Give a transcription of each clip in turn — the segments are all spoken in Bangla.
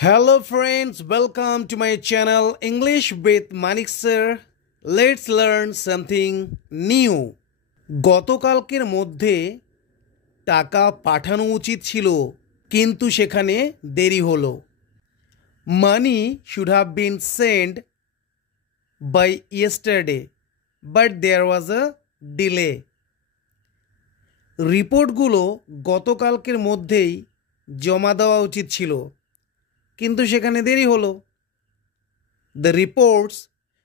Hello friends, welcome to my channel English with Manik sir. Let's learn something new. গতকালকের মধ্যে টাকা পাঠানো উচিত ছিল কিন্তু সেখানে দেরি হলো। Money should have been sent by yesterday but there was a delay. রিপোর্টগুলো গতকালকের মধ্যেই জমা দেওয়া উচিত ছিল কিন্তু সেখানে দেরি হলো। The reports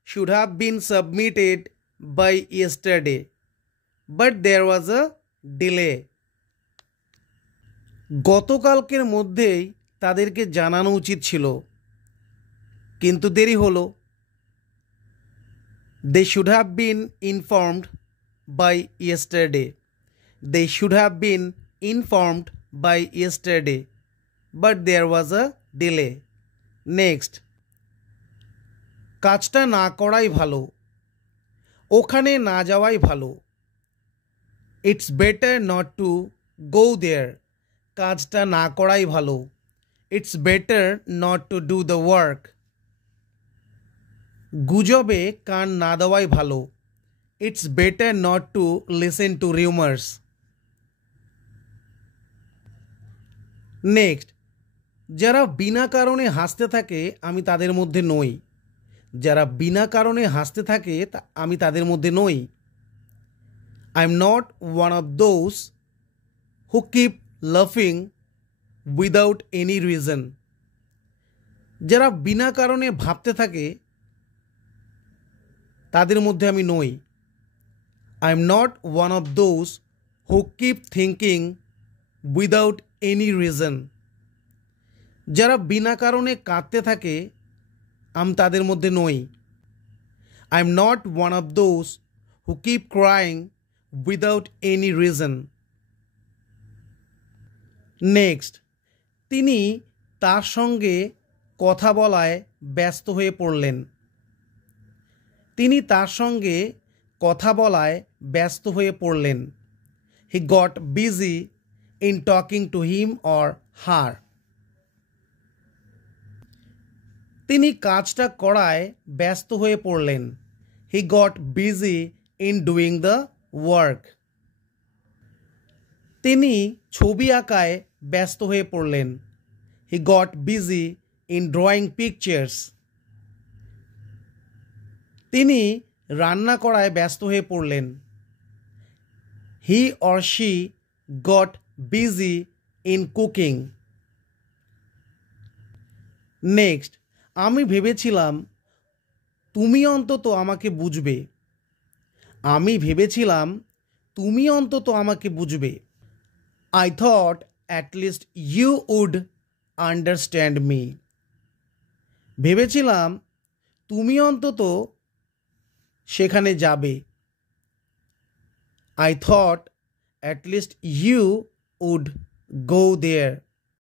should have been submitted by yesterday, but there was a delay. গতকালকের মধ্যেই তাদেরকে জানানো উচিত ছিল কিন্তু দেরি হলো। They should have been informed by yesterday. They should have been informed by yesterday, but there was a delay. Next, কাজটা না করাই ভালো, ওখানে না যাওয়াই ভালো। It's better not to go there. কাজটা না করাই ভালো। It's better not to do the work. গুজবে কান না দেওয়াই ভালো। It's better not to listen to rumors. Next, যারা বিনা কারণে হাসতে থাকে আমি তাদের মধ্যে নই। যারা বিনা কারণে হাসতে থাকে আমি তাদের মধ্যে নই। I am not one of those who keep laughing without any reason. যারা বিনা কারণে ভাবতে থাকে তাদের মধ্যে আমি নই। I am not one of those who keep thinking without any reason. যারা বিনা কারণে কাঁদতে থাকে আমি তাদের মধ্যে নই। I am not one of those who keep crying without any reason. Next, তিনি তার সঙ্গে কথা বলায় ব্যস্ত হয়ে পড়লেন। তিনি তার সঙ্গে কথা বলায় ব্যস্ত হয়ে পড়লেন। He got busy in talking to him or her. তিনি কাজটা করায় ব্যস্ত হয়ে পড়লেন। He got busy in doing the work. তিনি ছবি আঁকায় ব্যস্ত হয়ে পড়লেন। He got busy in drawing pictures. তিনি রান্না করায় ব্যস্ত হয়ে পড়লেন। He or she got busy in cooking. Next, আমি ভেবেছিলাম তুমি অন্তত আমাকে বুঝবে। আমি ভেবেছিলাম তুমি অন্তত আমাকে বুঝবে। I thought at least you would understand me. ভেবেছিলাম তুমি অন্তত সেখানে যাবে। I thought at least you would go there.